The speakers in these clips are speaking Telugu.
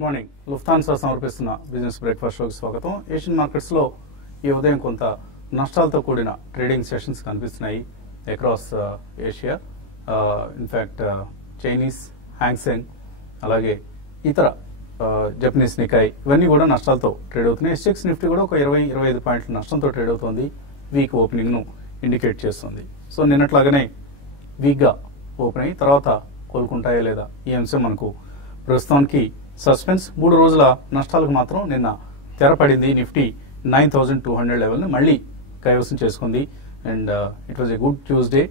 Good morning. లుఫ్తాన్సా సమర్పిస్తున్న బిజినెస్ బ్రేక్ఫాస్ట్ షోకి స్వాగతం. ఏషియన్ మార్కెట్స్ లో ఈ ఉదయం కొంత నష్టాలతో కూడిన ట్రేడింగ్ సెషన్స్ కనిపిస్తున్నాయి across Asia. In fact Chinese Hang Seng అలాగే ఇతర జపనీస్ నికాయ్ ఇవన్నీ కూడా నష్టాలతో ట్రేడ్ అవుతున్నాయి. ఎస్ఎక్స్ నిఫ్టీ కూడా ఒక 20-25 పాయింట్ల నష్టంతో ట్రేడ్ అవుతుంది. వీక్ ఓపెనింగ్ ను ఇండికేట్ చేస్తుంది. సో నిన్నట్లాగానే వీక్ గా ఓపెన్ అయ్యి తర్వాత కోలుకుంటాయా లేదా ఈ అంశం మనకు ప్రస్తుతానికి సస్పెన్స్. 3 రోజుల నష్టాలకు మాత్రం నిన్న తెరపడింది. నిఫ్టీ 9200 లెవెల్ ని మళ్ళీ కైవసం చేసుకుంది. And it was a good Tuesday.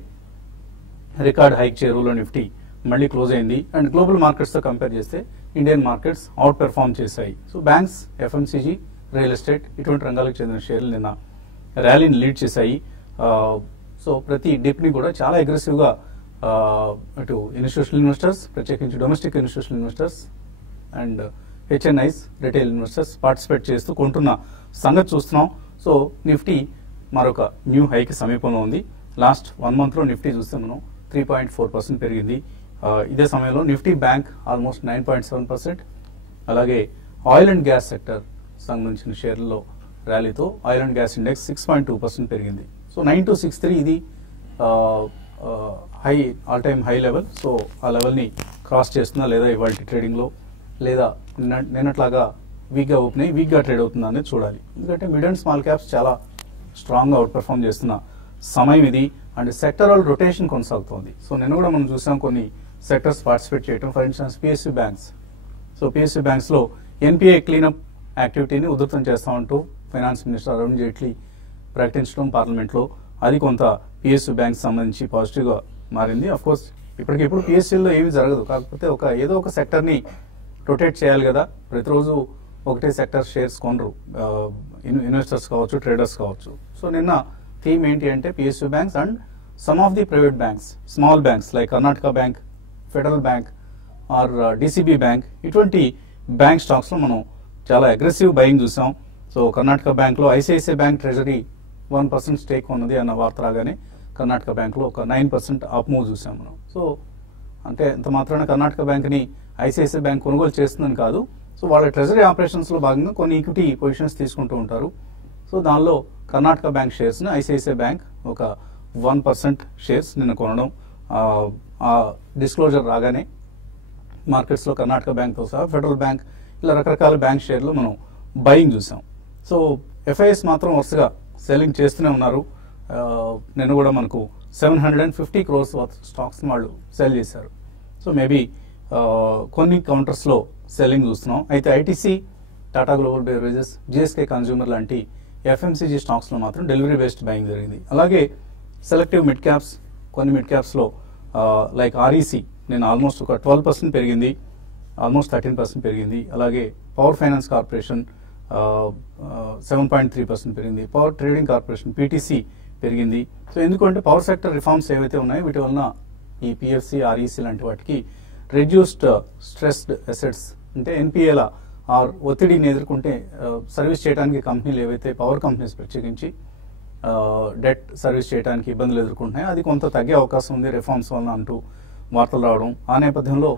Record hike చేరువలో నిఫ్టీ మళ్ళీ క్లోజ్ అయింది. అండ్ గ్లోబల్ మార్కెట్స్ తో కంపేర్ చేస్తే ఇండియన్ మార్కెట్స్ అవుట్ పెర్ఫార్మ్ చేశాయి. So banks, FMCG, real estate ఇటువంటి రంగాలకు చెందిన షేర్లు నిన్న ర్యాలీని లీడ్ చేశాయి. సో ప్రతి డిప్ ని కూడా చాలా అగ్రెసివ్ గా అటు ఇన్స్టిట్యూషనల్ ఇన్వెస్టర్స్, ప్రత్యేకించి domestic institutional investors and HNIs, retail investors participate చేస్తూ కొంటున్న సంగతి చూస్తున్నాం. సో నిఫ్టీ మరొక న్యూ హైకి సమీపంలో ఉంది. లాస్ట్ 1 month లో నిఫ్టీ చూస్తే మనం 3.4% పెరిగింది. ఇదే సమయంలో నిఫ్టీ బ్యాంక్ ఆల్మోస్ట్ 9.7%. అలాగే ఆయిల్ అండ్ గ్యాస్ సెక్టర్ సంబంధించిన షేర్లలో ర్యాలీతో ఆయిల్ అండ్ గ్యాస్ ఇండెక్స్ 6.2% పెరిగింది. సో 9263 ఇది high, all time high level. So ఆ లెవెల్ని క్రాస్ చేస్తుందా లేదా ఇవాళ ట్రేడింగ్లో, లేదా నిన్నట్లాగా వీక్గా ఓపెన్ అయ్యి వీక్గా ట్రేడ్ అవుతుందా అనేది చూడాలి. ఎందుకంటే మిడ్ అండ్ స్మాల్ క్యాప్స్ చాలా స్ట్రాంగ్గా అవుట్ పెర్ఫార్మ్ చేస్తున్న సమయం ఇది. అండ్ సెక్టరల్ రొటేషన్ కొనసాగుతోంది. సో నిన్న కూడా మనం చూసాం కొన్ని సెక్టర్స్ పార్టిసిపేట్ చేయడం. For instance PSU banks. So PSU బ్యాంక్స్లో ఎన్పిఐ క్లీనప్ యాక్టివిటీని ఉధృతం చేస్తామంటూ ఫైనాన్స్ మినిస్టర్ అరుణ్ జైట్లీ ప్రకటించడం పార్లమెంట్లో, అది కొంత పిఎస్యూ బ్యాంక్స్ సంబంధించి పాజిటివ్గా మారింది. అఫ్ కోర్స్ ఇప్పటికిప్పుడు పిఎస్యూలో ఏమీ జరగదు, కాకపోతే ఏదో ఒక సెక్టర్ని రొటేట్ చేయాలి కదా. ప్రతిరోజు ఒకటే సెక్టర్ షేర్స్ కొనరు ఇన్వెస్టర్స్ కావచ్చు, ట్రేడర్స్ కావచ్చు. సో నిన్న థీమ్ ఏంటి అంటే PSU banks and some of the private banks, small banks like Karnataka Bank, Federal Bank or DCB Bank, ఇటువంటి బ్యాంక్ స్టాక్స్లో మనం చాలా అగ్రెసివ్ బయింగ్ చూసాం. సో కర్ణాటక బ్యాంక్లో ఐసిఐసిఐ బ్యాంక్ ట్రెజరీ 1% స్టేక్ ఉన్నది అన్న వార్త రాగానే కర్ణాటక బ్యాంక్లో ఒక 9% అప్ మూవ్ చూసాం మనం. సో అంటే ఇంత మాత్రాన కర్ణాటక బ్యాంక్ని ఐసిఐసిఐ బ్యాంక్ కొనుగోలు చేస్తుందని కాదు. సో వాళ్ళ ట్రెజరీ ఆపరేషన్స్లో భాగంగా కొన్ని ఈక్విటీ పొజిషన్స్ తీసుకుంటూ ఉంటారు. సో దానిలో కర్ణాటక బ్యాంక్ షేర్స్ని ఐసిఐసిఐ బ్యాంక్ ఒక 1% షేర్స్ నిన్న కొనడం, ఆ డిస్క్లోజర్ రాగానే మార్కెట్స్లో కర్ణాటక బ్యాంక్తో సహా ఫెడరల్ బ్యాంక్ ఇలా రకరకాల బ్యాంక్ షేర్లు మనం బయింగ్ చూసాం. సో ఎఫ్ఐఎస్ మాత్రం వరుసగా సెల్లింగ్ చేస్తూనే ఉన్నారు. నిన్న కూడా మనకు 750 crores వర్త్ స్టాక్స్ని వాళ్ళు సెల్ చేశారు. సో మేబీ కొన్ని కౌంటర్స్లో సెల్లింగ్ చూస్తున్నాం. అయితే ITC, Tata global beverages, GSK consumer లాంటి ఎఫ్ఎంసీజీ స్టాక్స్లో మాత్రం డెలివరీ బేస్డ్ బయింగ్ జరిగింది. అలాగే సెలెక్టివ్ మిడ్ క్యాప్స్, కొన్ని మిడ్ క్యాప్స్లో లైక్ ఆర్ఈసీ నేను ఆల్మోస్ట్ ఒక 12% పెరిగింది, ఆల్మోస్ట్ 13% పెరిగింది. అలాగే పవర్ ఫైనాన్స్ కార్పొరేషన్ 7.3% పెరిగింది. పవర్ ట్రేడింగ్ కార్పొరేషన్ పీటీసీ పెరిగింది. సో ఎందుకంటే పవర్ సెక్టర్ రిఫార్మ్స్ ఏవైతే ఉన్నాయో వీటి వలన ఈ పిఎఫ్సి, ఆర్ఈసీ లాంటి వాటికి రెడ్యూస్డ్ స్ట్రెస్డ్ అసెట్స్ అంటే ఎన్పిఏల ఒత్తిడిని ఎదుర్కొంటే సర్వీస్ చేయడానికి కంపెనీలు ఏవైతే పవర్ కంపెనీస్ ప్రత్యేకించి డెట్ సర్వీస్ చేయడానికి ఇబ్బందులు ఎదుర్కొంటున్నాయి, అది కొంత తగ్గే అవకాశం ఉంది రిఫార్మ్స్ వలన అంటూ వార్తలు రావడం. ఆ నేపథ్యంలో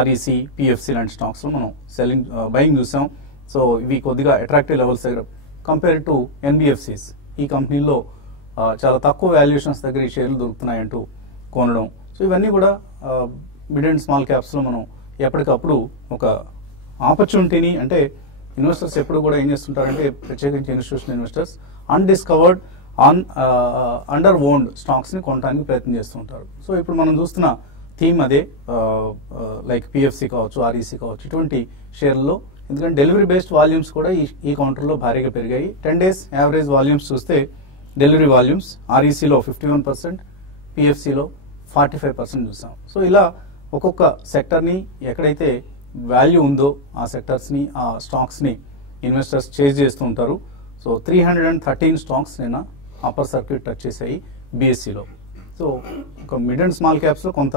ఆర్ఈసీ, పిఎఫ్సి లాంటి స్టాక్స్లో మనం సెల్లింగ్ బయింగ్ చూసాం. సో ఇవి కొద్దిగా అట్రాక్టివ్ లెవెల్స్ దగ్గర కంపేర్ టు ఎన్బిఎఫ్సిస్. ఈ కంపెనీల్లో చాలా తక్కువ వాల్యుయేషన్స్ దగ్గర ఈ షేర్లు దొరుకుతున్నాయంటూ కొనడం. సో ఇవన్నీ కూడా మిడ్ అండ్ స్మాల్ క్యాప్స్లో మనం ఎప్పటికప్పుడు ఒక ఆపర్చునిటీని, అంటే ఇన్వెస్టర్స్ ఎప్పుడు కూడా ఏం చేస్తుంటారంటే ప్రత్యేకించి institutional investors undiscovered under owned స్టాక్స్ని కొనడానికి ప్రయత్నం చేస్తుంటారు. సో ఇప్పుడు మనం చూస్తున్న థీమ్ అదే. లైక్ పిఎఫ్సి కావచ్చు, ఆర్ఈసీ కావచ్చు, ఇటువంటి షేర్లలో ఎందుకంటే డెలివరీ బేస్డ్ వాల్యూమ్స్ కూడా ఈ కౌంటర్లో భారీగా పెరిగాయి. 10 days యావరేజ్ వాల్యూమ్స్ చూస్తే డెలివరీ వాల్యూమ్స్ ఆర్ఈసీలో 51%, పిఎఫ్సిలో 45% చూసాం. సో ఇలా ఒక్కొక్క సెక్టర్ని ఎక్కడైతే వాల్యూ ఉందో ఆ సెక్టర్స్ని, ఆ స్టాక్స్ని ఇన్వెస్టర్స్ చేజ్ చేస్తూ ఉంటారు. సో 313 స్టాక్స్ నిన్న అప్పర్ సర్క్యూట్ టచ్ చేశాయి బిఎస్సిలో. సో ఒక మిడ్ అండ్ స్మాల్ క్యాప్స్లో కొంత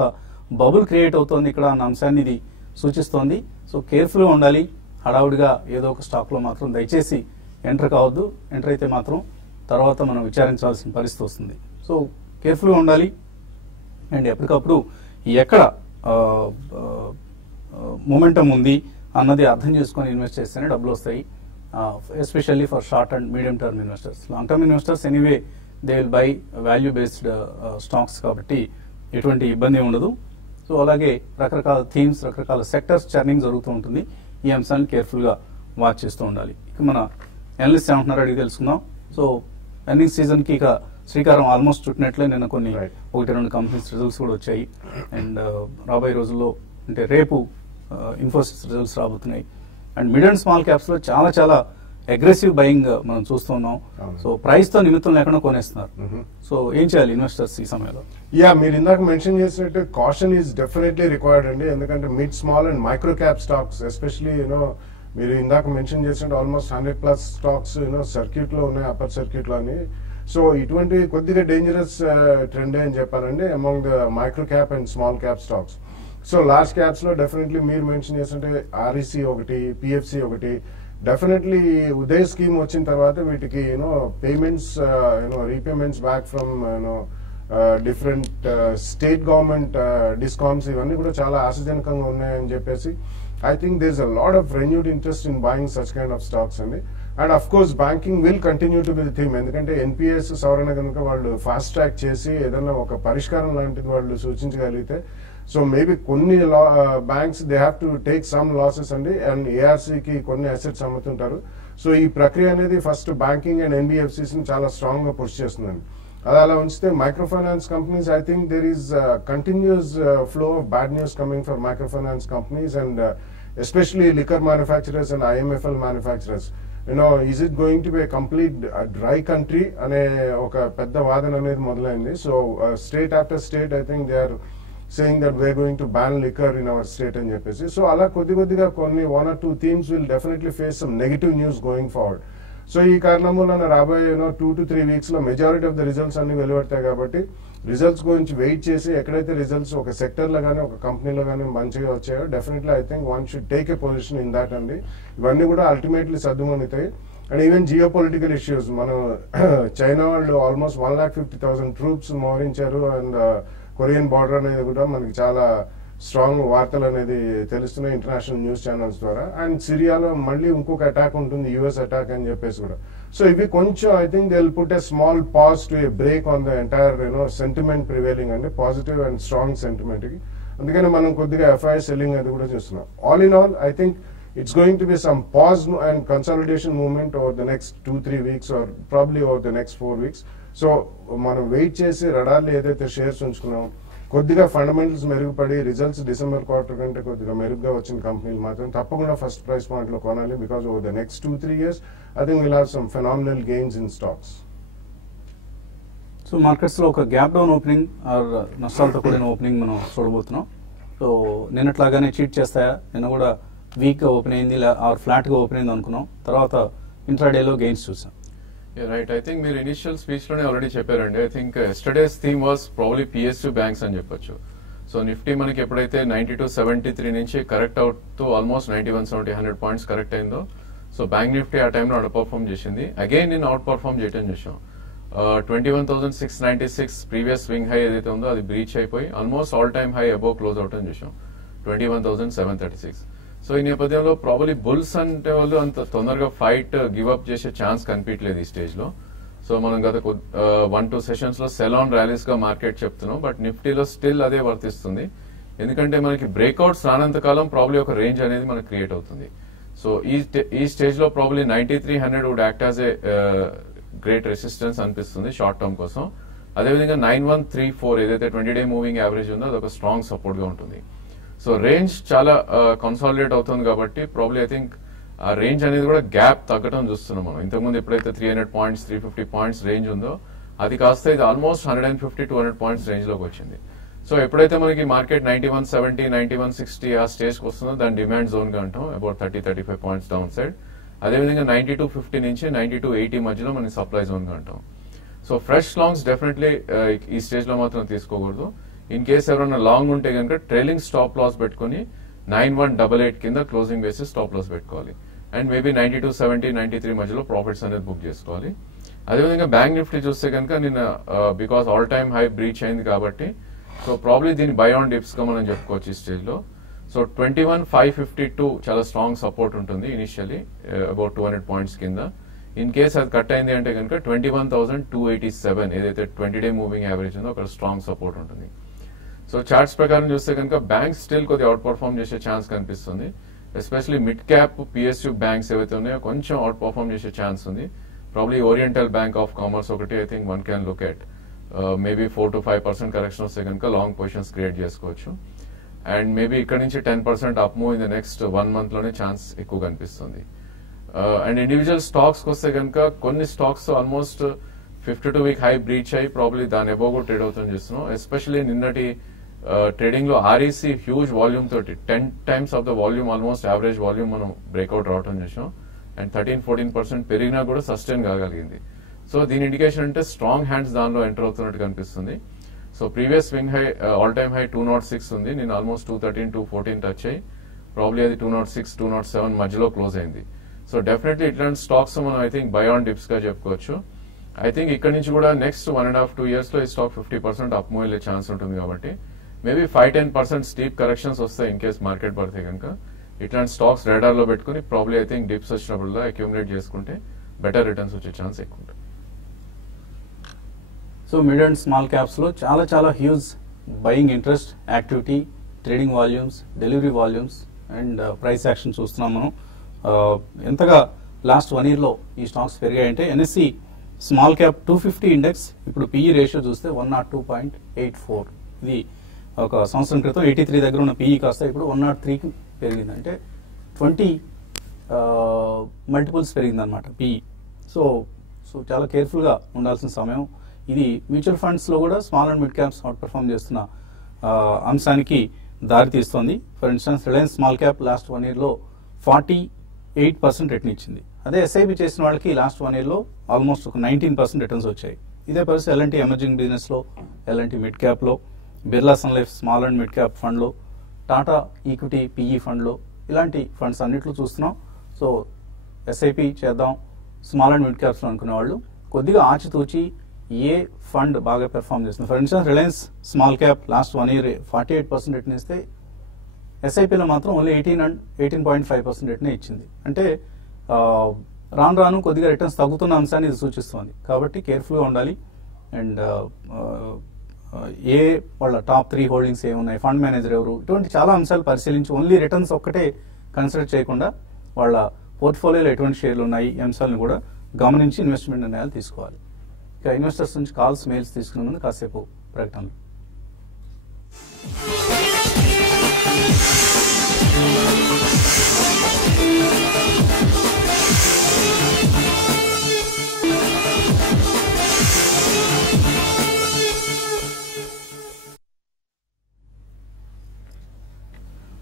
బబుల్ క్రియేట్ అవుతోంది ఇక్కడ అన్న అంశాన్ని ఇది సూచిస్తోంది. సో కేర్ఫుల్గా ఉండాలి. హడావుడిగా ఏదో ఒక స్టాక్లో మాత్రం దయచేసి ఎంటర్ కావద్దు. ఎంటర్ అయితే మాత్రం తర్వాత మనం విచారించాల్సిన పరిస్థితి వస్తుంది. సో కేర్ఫుల్గా ఉండాలి. అండ్ ఎప్పటికప్పుడు ఎక్కడ మొమెంటం ఉంది, అన్నది అర్థం చేసుకొని ఇన్వెస్ట్ చేస్తేనే డబ్బులు వస్తాయి, especially for short and medium term investors. Long term investors anyway they will buy value based stocks కాబట్టి ఎటువంటి ఇబ్బంది ఉండదు. సో అలాగే రకరకాల థీమ్స్, రకరకాల సెక్టర్స్ చర్నింగ్ జరుగుతూ ఉంటుంది. ఈ అంశాన్ని కేర్ఫుల్గా వాచ్ చేస్తూ ఉండాలి. ఇక మన ఎనలిస్ట్ ఏమంటున్నారు అడిగి తెలుసుకుందాం. సో ఎర్నింగ్ సీజన్కి ఇక శ్రీకారం ఆల్మోస్ట్ చుట్టినట్లే నిన్న కొన్ని 1-2 కంపెనీస్ రిజల్ట్స్ కూడా వచ్చాయి. అండ్ రాబోయే రోజుల్లో అంటే రేపు ఇన్ఫోసిస్ రిజల్ట్స్ రాబోతున్నాయి. అండ్ మిడ్ అండ్ స్మాల్ క్యాప్స్లో చాలా చాలా అగ్రెసివ్ బయింగ్ మనం చూస్తున్నాం. సో ప్రైస్ తో నిమిత్తం లేకుండా కొనేస్తున్నారు. సో ఏం చేయాలి ఇన్వెస్టర్స్ ఈ సమయంలో? మీరు ఇందాక మెన్షన్ చేసినట్టు కాషన్ ఈజ్ డెఫినెట్లీ రిక్వైర్డ్ అండి. ఎందుకంటే mid small and micro cap stocks especially మీరు ఇందాక మెన్షన్ చేసినట్టు ఆల్మోస్ట్ 100+ స్టాక్స్ సర్క్యూట్ లో ఉన్నాయి, అప్పర్ సర్క్యూట్ లో అని. సో ఇటువంటి కొద్దిగా డేంజరస్ ట్రెండ్ అని చెప్పారండి among the micro cap and small cap stocks. So large caps లో డెఫినెట్లీ మీరు మెన్షన్ చేస్తుంటే ఆర్ఈసీ ఒకటి, పిఎఫ్సి ఒకటి, డెఫినెట్లీ ఉదయ్ స్కీమ్ వచ్చిన తర్వాత వీటికి payments repayments back from different state government discoms ఇవన్నీ కూడా చాలా ఆశాజనకంగా ఉన్నాయని చెప్పేసి I think there's a lot of renewed interest in buying such kind of stocks అండి. And of course banking will continue to be the theme. ఎందుకంటే ఎన్పిఎస్ సవరణ కనుక వాళ్ళు ఫాస్ట్ ట్రాక్ చేసి ఏదైనా ఒక పరిష్కారం లాంటిది వాళ్ళు సూచించగలిగితే, సో మేబీ కొన్ని banks they have to take some losses అండి. అండ్ ఏఆర్సీకి కొన్ని అసెట్స్ అమ్ముతుంటారు. సో ఈ ప్రక్రియ అనేది ఫస్ట్ బ్యాంకింగ్ అండ్ ఎన్బిఎఫ్సిస్ ని చాలా స్ట్రాంగ్ గా పుష్ చేస్తుందండి. అది అలా ఉంచితే micro finance companies, I think there is continuous flow of bad news coming for micro finance companies and especially liquor manufacturers and IMFL manufacturers. Is it going to be a complete dry country అనే ఒక పెద్ద వాదన అనేది మొదలైంది. So state after state I think they are saying that we are going to ban liquor in our state అని చెప్పేసి. సో అలా కొద్దిగా కొన్ని 1 or 2 themes will definitely face some negative news going forward. So ఈ కారణం వల్ల రాబోయే 2 to 3 weeks లో మెజారిటీ ఆఫ్ ద రిజల్ట్స్ అన్ని వెలువడతాయి కాబట్టి రిజల్ట్స్ గురించి వెయిట్ చేసి ఎక్కడైతే రిజల్ట్స్ ఒక సెక్టర్ లో కానీ ఒక కంపెనీలో కానీ మంచిగా వచ్చాయో definitely I think one should take a position in that అండి. ఇవన్నీ కూడా అల్టిమేట్లీ సర్దుమణితాయి. And even geo political issues, మనం చైనా వాళ్ళు ఆల్మోస్ట్ 1,50,000 ట్రూప్స్ మోహరించారు. అండ్ కొరియన్ బార్డర్ అనేది కూడా మనకి చాలా స్ట్రాంగ్ వార్తలు అనేది తెలుస్తున్నాయి ఇంటర్నేషనల్ న్యూస్ ఛానల్స్ ద్వారా. అండ్ సిరియాలో మళ్ళీ ఇంకొక అటాక్ ఉంటుంది, యుఎస్ అటాక్ అని చెప్పేసి కూడా. సో ఇవి కొంచెం I think they will put a small pause to a break on the entire sentiment prevailing అండి, పాజిటివ్ అండ్ స్ట్రాంగ్ సెంటిమెంట్ కి. అందుకని మనం కొద్దిగా ఎఫ్ఐఐ సెల్లింగ్ అది కూడా చూస్తున్నాం. All in all I think it's going to be some pause and consolidation movement over the next 2-3 weeks or probably over the next 4 weeks. So మనం వెయిట్ చేసి రడార్లు ఏదైతే షేర్స్ ఉంచుకున్నాం, కొద్దిగా ఫండమెంటల్స్ మెరుగుపడి రిజల్ట్స్ డిసెంబర్ క్వార్టర్ కంటే కొద్దిగా మెరుగ్గా వచ్చిన కంపెనీలు మాత్రం తప్పకుండా ఫస్ట్ ప్రైస్ పాయింట్ లో కొనాలి. Because over the next 2-3 years I think will have some phenomenal gains in stocks. So markets లో ఒక గ్యాప్ డౌన్ ఓపెనింగ్ ఆర్ నష్టాలతో కూడిన ఓపెనింగ్ మనం చూడబోతున్నాం. సో నిన్నట్లాగానే చీట్ చేస్తాయా? నిన్న కూడా వీక్ గా ఓపెన్ అయింది ఆర్ ఫ్లాట్ గా ఓపెన్ అయింది అనుకున్నాం, తర్వాత ఇంట్రాడేలో గెయిన్స్ చూసాం. రైట్, ఐ థింక్ మీరు ఇనిషియల్ స్పీచ్ లోనే ఆల్రెడీ చెప్పారండి. I think yesterday's theme was probably PSU banks అని చెప్పొచ్చు. సో నిఫ్టీ మనకి ఎప్పుడైతే 92.73 నుంచి కరెక్ట్ అవుతూ ఆల్మోస్ట్ 91-100 పాయింట్స్ కరెక్ట్ అయిందో, సో బ్యాంక్ నిఫ్టీ ఆ టైంలో అండర్ పర్ఫార్మ్ చేసింది. అగైన్ నేను అవుట్ పర్ఫార్మ్ చేయడం చూసాం. 21,696 ప్రీవియస్ స్వింగ్ హై ఏదైతే ఉందో అది బ్రీచ్ అయిపోయి almost all time high above close out అని చూసాం 21,736. సో ఈ నేపథ్యంలో ప్రాబబ్లీ బుల్స్ అంటే వాళ్ళు అంత తొందరగా ఫైట్ గివ్అప్ చేసే ఛాన్స్ కనిపించలేదు ఈ స్టేజ్ లో. సో మనం గత 1-2 సెషన్స్ లో సెల్ ఆన్ ర్యాలీస్ గా మార్కెట్ చెప్తున్నాం, బట్ నిఫ్టీలో స్టిల్ అదే వర్తిస్తుంది. ఎందుకంటే మనకి బ్రేక్అవుట్స్ రానంత కాలం ప్రాబ్లీ ఒక రేంజ్ అనేది మనకు క్రియేట్ అవుతుంది. సో ఈ స్టేజ్ లో probably 9300 would act as a great resistance అనిపిస్తుంది షార్ట్ టర్మ్ కోసం. అదేవిధంగా 9134 ఏదైతే 20-day మూవింగ్ యావరేజ్ ఉందో అదొక స్ట్రాంగ్ సపోర్ట్ గా ఉంటుంది. సో రేంజ్ చాలా కన్సాలిడేట్ అవుతుంది కాబట్టి ప్రాబ్లీ ఐ థింక్ ఆ రేంజ్ అనేది కూడా గ్యాప్ తగ్గడం చూస్తున్నాం మనం. ఇంతకుముందు ఎప్పుడైతే 300 పాయింట్స్ 350 పాయింట్స్ రేంజ్ ఉందో అది కాస్త ఇది ఆల్మోస్ట్ 150-200 పాయింట్స్ రేంజ్ లోకి వచ్చింది. సో ఎప్పుడైతే మనకి మార్కెట్ 9170 9160 ఆ స్టేజ్ కి వస్తుందో దాని డిమాండ్ జోన్ గా అంటాం, అబౌట్ 30-35 పాయింట్స్ డౌన్ సైడ్. అదేవిధంగా 9250 నుంచి 9280 మధ్యలో మనకి సప్లై జోన్ గా అంటాం. సో ఫ్రెష్ లాంగ్స్ డెఫినెట్లీ ఈ స్టేజ్ లో మాత్రం తీసుకోకూడదు. ఇన్ కేస్ ఎవరైనా లాంగ్ ఉంటే కనుక ట్రైలింగ్ స్టాప్ లాస్ పెట్టుకుని 9188 కింద క్లోజింగ్ వేసి స్టాప్ లాస్ పెట్టుకోవాలి. అండ్ మేబీ 9270 93 మధ్యలో ప్రాఫిట్స్ అనేది బుక్ చేసుకోవాలి. అదేవిధంగా బ్యాంక్ నిఫ్టీ చూస్తే కనుక నిన్న because all time high breach అయింది కాబట్టి సో ప్రాబ్లీ దీని బై ఆన్ డిప్స్ గా మనం చెప్పుకోవచ్చు ఈ స్టేజ్ లో. సో 21,552 చాలా స్ట్రాంగ్ సపోర్ట్ ఉంటుంది ఇనిషియల్లీ అబౌట్ 200 పాయింట్స్ కింద. ఇన్ కేస్ అది కట్ అయింది అంటే కనుక 21,287 ఏదైతే 20-day మూవింగ్ యావరేజ్ ఉందో అక్కడ స్ట్రాంగ్ సపోర్ట్ ఉంటుంది. సో చార్ట్స్ ప్రకారం చూస్తే కనుక బ్యాంక్స్ స్టిల్ కొద్దిగా అవుట్ పర్ఫార్మ్ చేసే ఛాన్స్ కనిపిస్తుంది. Especially mid cap PSU banks ఏవైతే ఉన్నాయో కొంచెం అవుట్ పర్ఫార్మ్ చేసే ఛాన్స్ ఉంది. Probably Oriental Bank of Commerce ఒకటి I think one can look at. Maybe 4 to 5% correction వస్తే కనుక లాంగ్ పొజిషన్స్ క్రియేట్ చేసుకోవచ్చు. అండ్ మేబీ ఇక్కడ నుంచి 10% up move in the next 1 month లోనే ఛాన్స్ ఎక్కువ కనిపిస్తుంది. అండ్ ఇండివిజువల్ స్టాక్స్ వస్తే కనుక కొన్ని stocks almost 52-week high breach అయ్యి ప్రాబ్లీ దాని అబోవ్ కూడా ట్రేడ్ అవుతుంది చూస్తున్నాం. ఎస్పెషల్లీ నిన్నటి ట్రేడింగ్ లో REC హ్యూజ్ వాల్యూమ్ తోటి 10 times of the volume almost average volume మనం బ్రేక్అవుట్ రావడం చూసాం. అండ్ 13-14% పెరిగినా కూడా సస్టైన్ కాగలిగింది. సో దీని ఇండికేషన్ అంటే స్ట్రాంగ్ హ్యాండ్స్ దానిలో ఎంటర్ అవుతున్నట్టు కనిపిస్తుంది. So previous swing high all time high 206 ఉంది. నేను ఆల్మోస్ట్ 213-214 టచ్ అయ్యి ప్రాబ్లీ అది 206-207 మధ్యలో క్లోజ్ అయింది. సో డెఫినెట్లీ ఇట్లాంటి స్టాక్స్ మనం I think by on dips గా చెప్పుకోవచ్చు. ఐ థింక్ ఇక్కడ నుంచి కూడా నెక్స్ట్ 1.5-2 years లో ఈ స్టాక్ 50% అప్ మూవ్ వెళ్ళే ఛాన్స్ ఉంటుంది. కాబట్టి మేబీ 5-10% స్టీప్ కరెక్షన్స్ వస్తాయి ఇన్ కేస్ మార్కెట్ పడితే కనుక. ఇట్లాంటి స్టాక్స్ రేడార్ లో పెట్టుకుని ప్రాబ్లీ ఐ థింక్ డిప్స్ వచ్చినప్పుడు అక్యూములేట్ చేసుకుంటే బెటర్ రిటర్న్స్ వచ్చే ఛాన్స్ ఎక్కువ ఉంటుంది. సో మిడ్ అండ్ స్మాల్ క్యాప్స్లో చాలా huge buying interest, activity, trading volumes, delivery volumes and price action చూస్తున్నాం మనం. ఎంతగా లాస్ట్ 1 year లో ఈ stocks పెరిగాయంటే NSE small cap 250 index ఇప్పుడు PE రేషియో చూస్తే 102.84. ఇది ఒక సంవత్సరం క్రితం 83 దగ్గర ఉన్న PE కాస్త ఇప్పుడు 103కి పెరిగింది. అంటే 20 మల్టిపుల్స్ పెరిగింది అనమాట PE. సో చాలా కేర్ఫుల్గా ఉండాల్సిన సమయం ఇది. మ్యూచువల్ ఫండ్స్ లో కూడా small and mid caps outperform చేస్తున్న అంశానికి దారి తీస్తోంది. For instance Reliance small cap last 1 year లో 48% రిటర్న్ ఇచ్చింది. అదే SIP చేసిన వాళ్ళకి లాస్ట్ 1 year లో ఆల్మోస్ట్ ఒక 19% రిటర్న్స్ వచ్చాయి. ఇదే పరిస్థితి L&T ఎమర్జింగ్ బిజినెస్ లో, L&T మిడ్ క్యాప్ లో, Birla Sun Life small and mid cap fund లో, టాటా ఈక్విటీ PE ఫండ్ లో, ఇలాంటి ఫండ్స్ అన్నిట్లో చూస్తున్నాం. సో SIP చేద్దాం స్మాల్ అండ్ మిడ్ క్యాప్స్ లో అనుకునే వాళ్ళు కొద్దిగా ఆచితూచి ఏ ఫండ్ బాగా పెర్ఫార్మ్ చేస్తుంది. For instance Reliance small cap last 1 year 48% return ఇస్తే SIPలో మాత్రం ఓన్లీ 18.5% రిటర్న్ ఇచ్చింది. అంటే రాను కొద్దిగా రిటర్న్స్ తగ్గుతున్న అంశాన్ని ఇది సూచిస్తోంది. కాబట్టి కేర్ఫుల్గా ఉండాలి. అండ్ ఏ వాళ్ళ టాప్ 3 హోల్డింగ్స్ ఏమున్నాయి, ఫండ్ మేనేజర్ ఎవరు, ఇటువంటి చాలా అంశాలు పరిశీలించి ఓన్లీ రిటర్న్స్ ఒక్కటే కన్సిడర్ చేయకుండా వాళ్ళ పోర్ట్ఫోలియోలో ఎటువంటి షేర్లు ఉన్నాయి ఈ అంశాలను కూడా గమనించి ఇన్వెస్ట్మెంట్ నిర్ణయాలు తీసుకోవాలి. ఇక ఇన్వెస్టర్స్ నుంచి కాల్స్, మెయిల్స్ తీసుకునే ముందు కాసేపు ప్రకటనలు.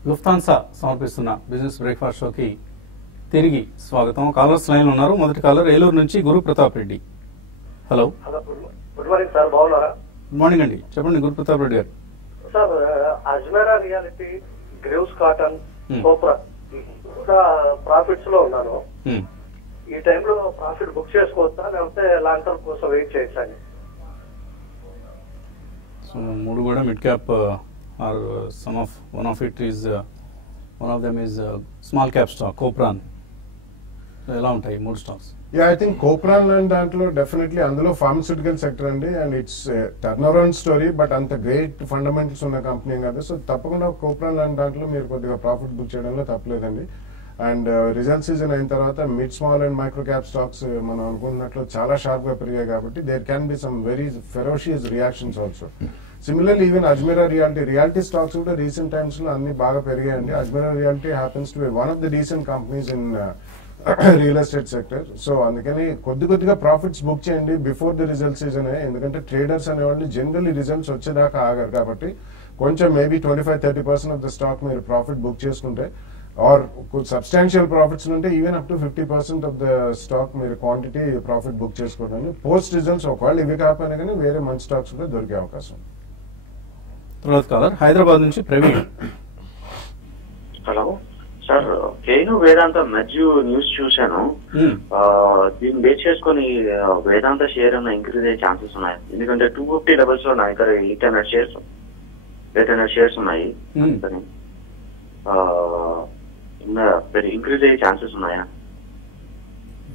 లుఫ్తాన్సా సమర్పిస్తున్న బిజినెస్ బ్రేక్ఫాస్ట్ షోకి తిరిగి స్వాగతం. కాలర్స్ లైన్ ఉన్నారు. మొదటి కాలర్ ఏలూరు నుంచి Guru Pratap Reddy. Hello. Good morning sir, బాగున్నారా? గుడ్ మార్నింగ్ అండి, చెప్పండి Guru Pratap Reddy garu. Sir Ajmera realty, Graves Cotton, కోప్రా కూడా ప్రాఫిట్స్ లో ఉన్నాను. ఈ టైంలో ప్రాఫిట్ బుక్ చేసుకోవచ్చా లేకపోతే లాంగ్ టర్మ్ కోసం వెయిట్ చేయొచ్చా అని? సో 3 కూడా mid cap or one of them is small cap stock, Copran. ఎలా ఉంటాయి 3 stocks? I think Kopran and దాంట్లో డెఫినెట్లీ అందులో ఫార్మస్యూటికల్ సెక్టర్ అండి. And it's turn around story, but అంత గ్రేట్ ఫండమెంటల్స్ ఉన్న కంపెనీ కాదు. సో తప్పకుండా కోప్రాన్ అండ్ దాంట్లో మీరు కొద్దిగా ప్రాఫిట్ బుక్ చేయడంలో తప్పలేదండి. అండ్ రిజల్ట్ సీజన్ అయిన తర్వాత mid small and micro cap stocks మనం అనుకున్నట్లు చాలా షార్ప్ గా పెరిగాయి. కాబట్టి there can be some very ferocious reactions also. Similarly even Ajmera realty stocks కూడా రీసెంట్ టైమ్స్ లో అన్ని బాగా పెరిగాయండి. Ajmera realty happens to be one of the decent companies in real estate sector. So అందుకని కొద్దిగా ప్రాఫిట్స్ బుక్ చేయండి బిఫోర్ ది రిజల్ట్ సీజన్. ఎందుకంటే ట్రేడర్స్ అనేవాళ్ళు జనరల్లీ రిజల్ట్స్ వచ్చేదాకా ఆగారు. కాబట్టి కొంచెం మేబీ 25-30% ఆఫ్ ద స్టాక్ మీరు ప్రాఫిట్ బుక్ చేసుకుంటే ఆర్ సబ్స్టాన్షియల్ ప్రాఫిట్స్ ఉంటే even up to 50% of the stock మీరు క్వాంటిటీ ప్రాఫిట్ బుక్ చేసుకోవడానికి పోస్ట్ రిజల్ట్స్ ఒకవేళ ఇవి కాకపోయినా కానీ వేరే మంచి స్టాక్స్ కూడా దొరికే అవకాశం. తర్వాత కాలర్ హైదరాబాద్ నుంచి ప్రవీణ్. హలో సార్, కేను వేదాంత మధ్య న్యూస్ చూశాను. దీన్ని బేస్ చేసుకుని వేదాంత షేర్ అన్న ఇంక్రీజ్ అయ్యే ఛాన్సెస్ ఉన్నాయి. ఎందుకంటే 250 లెవెల్స్ లో నా దగ్గర 800 షేర్స్ ఉన్నాయి. ఇంక్రీజ్ అయ్యే ఛాన్సెస్ ఉన్నాయా?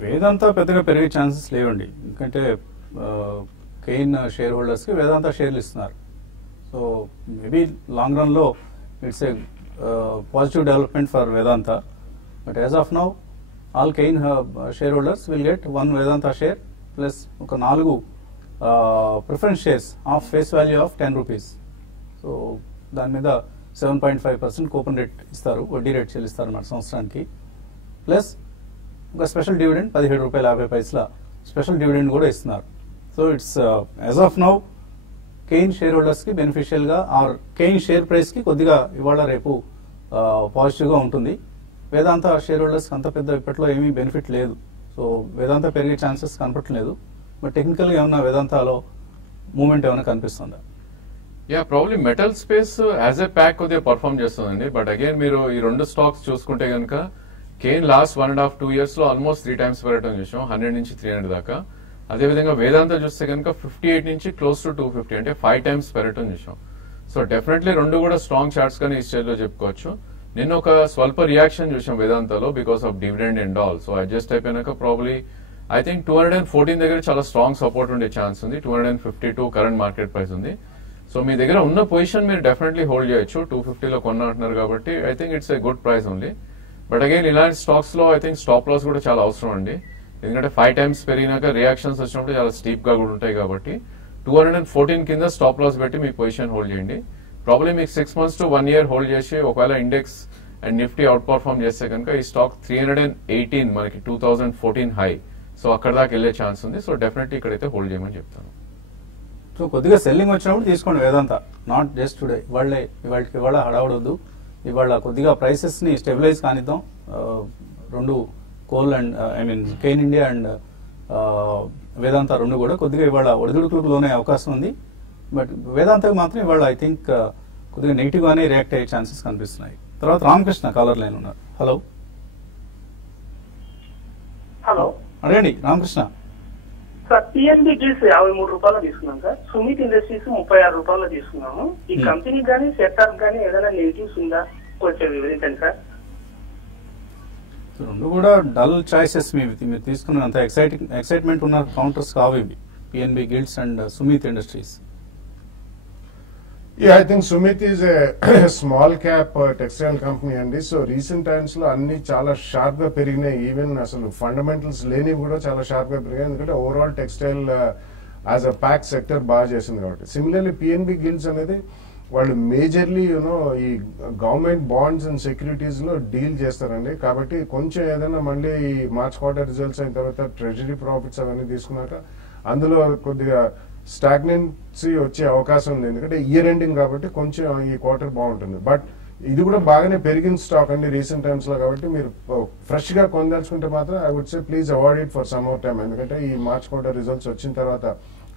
వేదాంత పెద్దగా పెరిగే ఛాన్సెస్ లేవండి, ఎందుకంటే కెయిన్ షేర్ హోల్డర్స్ కి వేదాంత షేర్లు ఇస్తున్నారు. సో మేబీ లాంగ్ రన్ లో it's a positive development for Vedanta. But as of now all Cain share holders will get 1 Vedanta share plus ఒక 4 preference shares of face value of 10 rupees. So దాని మీద 7.5% కూపన్ రేట్ ఇస్తారు, వడ్డీ రేట్ చెల్లిస్తారు అన్నమాట సంవత్సరానికి. ప్లస్ ఒక స్పెషల్ డివిడెండ్ ₹17.50 స్పెషల్ డివిడెండ్ కూడా ఇస్తున్నారు. So it's as of now Cain share holders కి బెనిఫిషియల్ గా ఆర్ కెయిన్ షేర్ ప్రైస్ కి కొద్దిగా ఇవాళ రేపు పాజిటివ్ గా ఉంటుంది. వేదాంత షేర్ హోల్డర్స్ అంత పెద్ద ఇప్పట్లో ఏమీ బెనిఫిట్ లేదు. సో వేదాంత పెరిగే ఛాన్సెస్ కనపట్లేదు. బట్ టెక్నికల్ గా ఏమన్నా వేదాంతలో మూవ్మెంట్ ఏమైనా కనిపిస్తుందా? Yeah, probably metal space as a pack కొద్దిగా పర్ఫార్మ్ చేస్తుందండి. బట్ అగైన్ మీరు ఈ 2 స్టాక్స్ చూసుకుంటే కనుక కెయిన్ లాస్ట్ 1.5-2 years లో ఆల్మోస్ట్ 3 times పెరగడం చూసాం, 100 నుంచి 300 దాకా. అదేవిధంగా వేదాంత చూస్తే కనుక 58 నుంచి క్లోజ్ టు 250 అంటే 5 times పెరగడం చూసాం. సో డెఫినెట్లీ 2 కూడా స్ట్రాంగ్ చార్ట్స్ గానీ ఈ స్టేజ్ లో చెప్పుకోవచ్చు. నిన్న ఒక స్వల్ప రియాక్షన్ చూసాం వేదాంతలో because of dividend and all. So adjust అయిపోయినాక ప్రాబ్లీ ఐ థింక్ 214 దగ్గర చాలా స్ట్రాంగ్ సపోర్ట్ ఉండే ఛాన్స్ ఉంది. 252 కరెంట్ మార్కెట్ ప్రైస్ ఉంది. సో మీ దగ్గర ఉన్న పొజిషన్ మీరు డెఫినెట్లీ హోల్డ్ చేయొచ్చు. 250లో కొన్నట్టున్నారు కాబట్టి I think it's a good price only. But again ఇలాంటి స్టాక్స్ లో ఐ థింక్ స్టాప్ లాస్ కూడా చాలా అవసరం అండి. ఎందుకంటే 5 times పెరిగినాక రియాక్షన్స్ వచ్చినప్పుడు చాలా స్టీప్ గా కూడా ఉంటాయి కాబట్టి 214 కింద స్టాప్ లాస్ పెట్టి మీ పొజిషన్ హోల్డ్ చేయండి. ప్రాబ్లీ మీకు 6 months to 1 year హోల్డ్ చేసి ఒకవేళ index and Nifty out perform చేస్తే కనుక ఈ స్టాక్ 318 మనకి 2014 హై. సో అక్కడ దాకా వెళ్లే ఛాన్స్ ఉంది. సో డెఫినెట్లీ ఇక్కడైతే హోల్డ్ చేయమని చెప్తాను. సో కొద్దిగా సెల్లింగ్ వచ్చినప్పుడు తీసుకోండి వేదాంత, నాట్ జస్ట్ టుడే. ఇవాళ హడావడొద్దు. ఇవాళ కొద్దిగా ప్రైసెస్ ని స్టెబిలైజ్ కానిద్దాం. 2 Coal and Cairn India and Vedanta 2 కూడా కొద్దిగా ఇవాళ ఒడిదుడుకులకు లోనే అవకాశం ఉంది. బట్ వేదాంతకు మాత్రం ఇవాళ ఐ థింక్ కొద్దిగా నెగిటివ్ గానే రియాక్ట్ అయ్యే ఛాన్సెస్ కనిపిస్తున్నాయి. తర్వాత రామకృష్ణ కాలర్ లైన్ ఉన్నారు. హలో హలో, అడగండి రామకృష్ణ. సార్ పిఎన్బి గిల్స్ ₹53 తీసుకున్నాం సార్. సుమిత్ ఇండస్ట్రీస్ ₹36 తీసుకున్నాము. ఈ కంపెనీకి కానీ సెక్టార్ కానీ ఏదైనా నెగిటివ్స్ ఉందా కొంచెం వివరించండి సార్. 2 కూడా డల్ చాయిసెస్. మీరు తీసుకున్నంత ఎక్సైట్మెంట్ ఉన్న కౌంటర్స్ కావు ఇవి, PNB guilds and Sumit industries. Yeah, I think Sumit is a small cap textile company అండి. సో రీసెంట్ టైమ్స్ లో అన్ని చాలా షార్ప్ గా పెరిగినాయి. ఈవెన్ అసలు ఫండమెంటల్స్ లేనివి కూడా చాలా షార్ప్ గా పెరిగాయి. ఎందుకంటే overall textile as a pack sector బాగా చేసింది కాబట్టి. సిమిలర్లీ పిఎన్బి గిల్డ్స్ అనేది వాళ్ళు మేజర్లీ ఈ గవర్నమెంట్ బాండ్స్ అండ్ సెక్యూరిటీస్ లో డీల్ చేస్తారండి. కాబట్టి కొంచెం ఏదైనా మళ్ళీ ఈ మార్చ్ క్వార్టర్ రిజల్ట్స్ అయిన తర్వాత ట్రెజరీ ప్రాఫిట్స్ అవన్నీ తీసుకున్నాక అందులో కొద్దిగా స్టాగ్నెన్సీ వచ్చే అవకాశం ఉంది. ఎందుకంటే ఇయర్ ఎండింగ్ కాబట్టి కొంచెం ఈ క్వార్టర్ బాగుంటుంది. బట్ ఇది కూడా బాగానే పెరిగిన స్టాక్ అండి రీసెంట్ టైమ్స్ లో. కాబట్టి మీరు ఫ్రెష్ గా కొనదలుచుకుంటే మాత్రం I would say please avoid it for some more time. ఎందుకంటే ఈ మార్చ్ క్వార్టర్ రిజల్ట్స్ వచ్చిన తర్వాత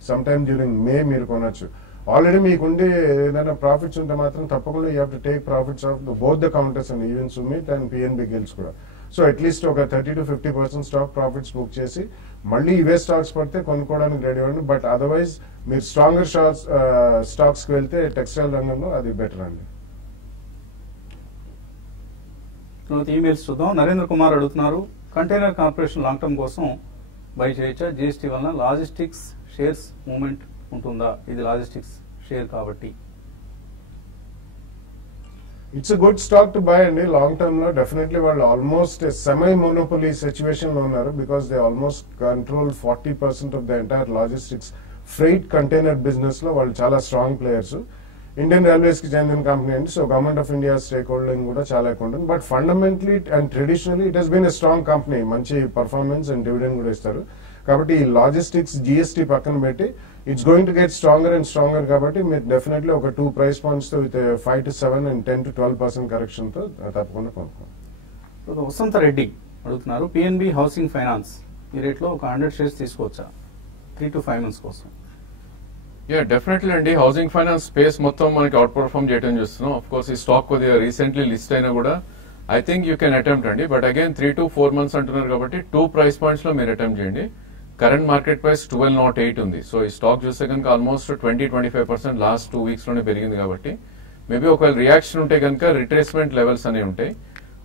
సమ్ టైమ్ డ్యూరింగ్ మే మీరు కొనొచ్చు. ఆల్రెడీ మీకుండే ఏదైనా ప్రాఫిట్స్ ఉంటే మాత్రం తప్పకుండా you have to take profits off both the counters అండి, even Sumit and PNB gilts కూడా. సో అట్లీస్ట్ ఒక 30 to 50% స్టాక్ ప్రాఫిట్స్ బుక్ చేసి మళ్ళీ ఇవే స్టాక్స్ పడితే కొనుక్కోవడానికి రెడీ అవ్వండి. బట్ అదర్వైజ్ మీరు స్ట్రాంగర్ స్టాక్స్ కి వెళ్తే టెక్స్టైల్ రంగంలో అది బెటర్ అండి. ఈమెయిల్స్ చూద్దాం. నరేంద్ర కుమార్ అడుగుతున్నారు, కంటైనర్ కార్పొరేషన్ లాంగ్ టర్మ్ కోసం బై చేయొచ్చా? జిఎస్టీ వలన లాజిస్టిక్స్ షేర్స్ మూవ్మెంట్ ఉంటుందా? ఇది లాజిస్టిక్స్ షేర్ కాబట్టి it's a good stock to buy అండి. లాంగ్ టర్మ్ లో డెఫినెట్లీ వాళ్ళు ఆల్మోస్ట్ సెమీ మోనోపోలీ సిచ్యువేషన్ లో ఉన్నారు. Because they almost control 40% of the entire logistics freight container business లో వాళ్ళు చాలా స్ట్రాంగ్ ప్లేయర్స్. ఇండియన్ రైల్వేస్ కి చెందిన కంపెనీ అండి. So government of India stake holding కూడా చాలా ఎక్కువ ఉంటుంది. But fundamentally and traditionally it has been a strong company. మంచి పర్ఫార్మెన్స్ అండ్ డివిడెండ్ కూడా ఇస్తారు. కాబట్టి ఈ లాజిస్టిక్స్ జిఎస్టీ పక్కన పెట్టి it's going to get stronger and stronger. కాబట్టి మీరు డెఫినెట్లీ ఒక 2 price points తో విత్ 5 to 7 and 10 to 12% కరెక్షన్ తో తప్పకుండా కొనుక్కోండి. వసంత రెడ్డి అడుగుతున్నారు, పిఎన్బి హౌసింగ్ ఫైనాన్స్ ఈ రేట్ లో ఒక 100 shares తీసుకోవచ్చా 3 to 5 months కోసం? యా, డెఫినెట్లీ అండి. హౌసింగ్ ఫైనాన్స్ స్పేస్ మొత్తం మనకి అవుట్ పర్ఫార్మ్ చేయడం చూస్తున్నాం. ఆఫ్ కోర్స్ ఈ స్టాక్ కొద్దిగా రీసెంట్లీ లిస్ట్ అయినా కూడా I think you can attempt అండి. బట్ అగైన్ 3 to 4 months అంటున్నారు కాబట్టి 2 price points లో మీరు అటెంప్ట్ చేయండి. కరెంట్ మార్కెట్ ప్రైస్ 1208 ఉంది. సో ఈ స్టాక్ చూస్తే కనుక ఆల్మోస్ట్ 20-25% లాస్ట్ 2 weeks లోనే పెరిగింది కాబట్టి మేబీ ఒకవేళ రియాక్షన్ ఉంటే కనుక రిట్రేస్మెంట్ లెవెల్స్ అనేవి ఉంటాయి.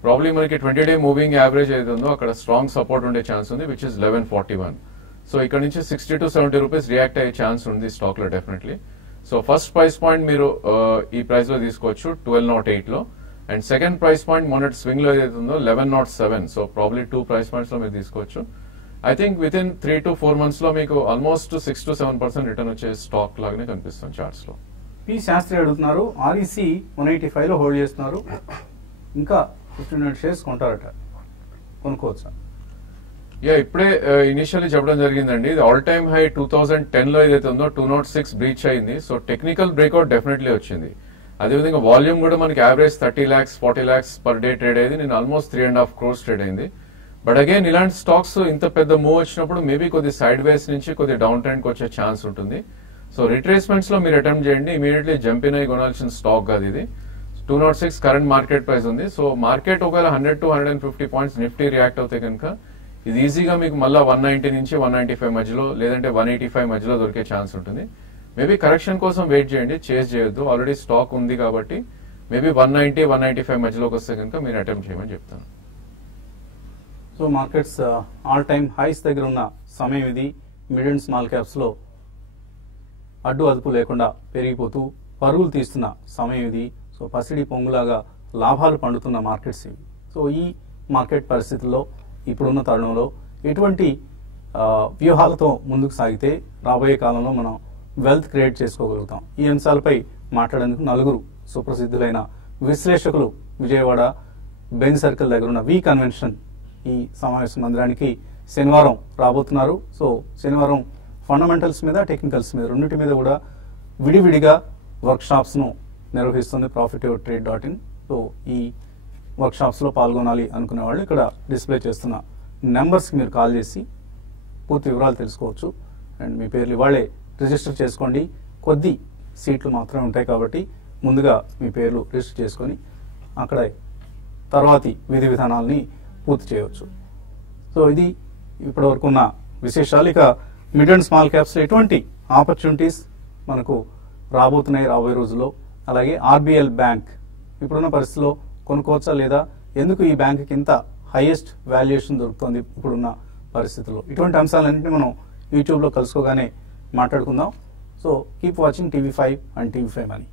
ప్రాబ్లీ మనకి 20-day మూవింగ్ యావరేజ్ ఏదైతే ఉందో అక్కడ స్ట్రాంగ్ సపోర్ట్ ఉండే ఛాన్స్ ఉంది, విచ్ ఇస్ 1141. సో ఇక్కడ నుంచి 60 to 70 రూపీస్ రియాక్ట్ అయ్యే ఛాన్స్ ఉంది స్టాక్ లో definitely. So first price point మీరు ఈ ప్రైస్ లో తీసుకోవచ్చు 1208 లో, అండ్ సెకండ్ ప్రైస్ పాయింట్ మొన్నటి స్వింగ్ లో ఏదైతే ఉందో 1107. సో ప్రాబ్లీ 2 ప్రైస్ పాయింట్స్ లో మీరు తీసుకోవచ్చు. I think with in 3 to 4 months లో మీకు ఆల్మోస్ట్ 6 to 7% రిటర్న్ వచ్చే స్టాక్ లాగానే కనిపిస్తుంది చార్ట్స్ లో. పి శాస్త్రి అడుగుతున్నారు, REC 185 లో హోల్డ్ చేస్తున్నారు, ఇంకా 1500 షేర్స్ కొంటారట, కొనుక్కోవచ్చా? ఇప్పుడే ఇనిషియల్లీ చెప్పడం జరిగిందండి, ఇది ఆల్ టైమ్ హై 2010 లో ఏదైతే ఉందో 206 బ్రీచ్ అయింది. సో టెక్నికల్ బ్రేక్అవుట్ డెఫినెట్లీ వచ్చింది. అదేవిధంగా వాల్యూమ్ కూడా మనకి average 30 lakhs 40 lakhs per day trade అయింది. నేను ఆల్మోస్ట్ 3.5 crores ట్రేడ్ అయింది. బట్ అగైన్ ఇలాంటి స్టాక్స్ ఇంత పెద్ద మూవ్ వచ్చినప్పుడు మేబీ కొద్ది సైడ్ వేస్ నుంచి కొద్ది డౌన్ ట్రెండ్ కి వచ్చే ఛాన్స్ ఉంటుంది. సో రిట్రేస్మెంట్స్ లో మీరు అటెంప్ట్ చేయండి, ఇమీడియట్లీ జంప్ ఇన్ అయి కొనాల్సిన స్టాక్ కాదు ఇది. 206 కరెంట్ మార్కెట్ ప్రైస్ ఉంది. సో మార్కెట్ ఒకవేళ 100 to 150 పాయింట్స్ నిఫ్టీ రియాక్ట్ అవుతే కనుక ఇది ఈజీగా మీకు మళ్ళీ 190 నుంచి 195 మధ్యలో లేదంటే 185 మధ్యలో దొరికే ఛాన్స్ ఉంటుంది. మేబీ కరెక్షన్ కోసం వెయిట్ చేయండి, చేజ్ చేయొద్దు, ఆల్రెడీ స్టాక్ ఉంది కాబట్టి మేబీ 190 195 మధ్యలోకి వస్తే కనుక మీరు అటెంప్ట్ చేయమని చెప్తాను. So markets all time highs దగ్గర ఉన్న సమయం ఇది. మిడ్ అండ్ స్మాల్ క్యాప్స్ లో అడ్డు అదుపు లేకుండా పెరిగిపోతూ పరుగులు తీస్తున్న సమయం ఇది. సో పసిడి పొంగులాగా లాభాలు పండుతున్న మార్కెట్స్ ఇవి. సో ఈ మార్కెట్ పరిస్థితుల్లో ఇప్పుడున్న తరుణంలో ఎటువంటి వ్యూహాలతో ముందుకు సాగితే రాబోయే కాలంలో మనం వెల్త్ క్రియేట్ చేసుకోగలుగుతాం? ఈ అంశాలపై మాట్లాడేందుకు 4 సుప్రసిద్ధులైన విశ్లేషకులు విజయవాడ బెంజ్ సర్కిల్ దగ్గర ఉన్న వి కన్వెన్షన్ ఈ సమావేశ మందిరానికి శనివారం రాబోతున్నారు. సో శనివారం ఫండమెంటల్స్ మీద టెక్నికల్స్ మీద రెండింటి మీద కూడా విడివిడిగా వర్క్ షాప్స్ ను నిర్వహిస్తుంది profityourtrade.in. సో ఈ వర్క్ షాప్స్ లో పాల్గొనాలి అనుకునే వాళ్ళు ఇక్కడ డిస్ప్లే చేస్తున్న నెంబర్స్ కి మీరు కాల్ చేసి పూర్తి వివరాలు తెలుసుకోవచ్చు. అండ్ మీ పేర్లు ఇవాళే రిజిస్టర్ చేసుకోండి. కొద్ది సీట్లు మాత్రమే ఉంటాయి కాబట్టి ముందుగా మీ పేర్లు రిజిస్టర్ చేసుకొని అక్కడ తర్వాతి విధి విధానాలని పూర్తి చేయవచ్చు. సో ఇది ఇప్పటి వరకు ఉన్న విశేషాలు. ఇక మిడ్ అండ్ స్మాల్ క్యాప్స్ లో ఎటువంటి ఆపర్చునిటీస్ మనకు రాబోతున్నాయి రాబోయే రోజుల్లో, అలాగే RBL బ్యాంక్ ఇప్పుడున్న పరిస్థితిలో కొనుక్కోవచ్చా లేదా, ఎందుకు ఈ బ్యాంక్కి ఇంత హైయెస్ట్ వాల్యుయేషన్ దొరుకుతుంది ఇప్పుడున్న పరిస్థితుల్లో, ఇటువంటి అంశాలన్నింటినీ మనం యూట్యూబ్లో కలుసుకోగానే మాట్లాడుకుందాం. So keep watching TV5 and TV5 Money.